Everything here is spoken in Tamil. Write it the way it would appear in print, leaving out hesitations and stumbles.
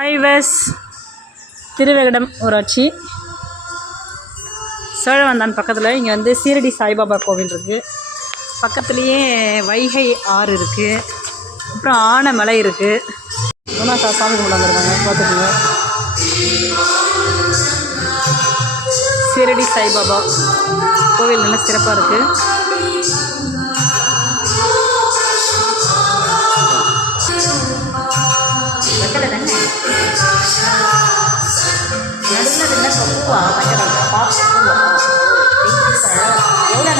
ஹைவேஸ் திருவேகடம் ஊராட்சி சோழவந்தான் பக்கத்தில் இங்கே வந்து சீரடி சாய்பாபா கோவில் இருக்குது. பக்கத்துலேயே வைகை ஆறு இருக்குது. அப்புறம் ஆனைமலை இருக்குது. குணாக்கா சாமி கும்பிட வந்திருக்காங்க, பார்த்துக்கோங்க. சீரடி சாய்பாபா கோவில் நல்லா சிறப்பாக இருக்குது. எவ்வளோ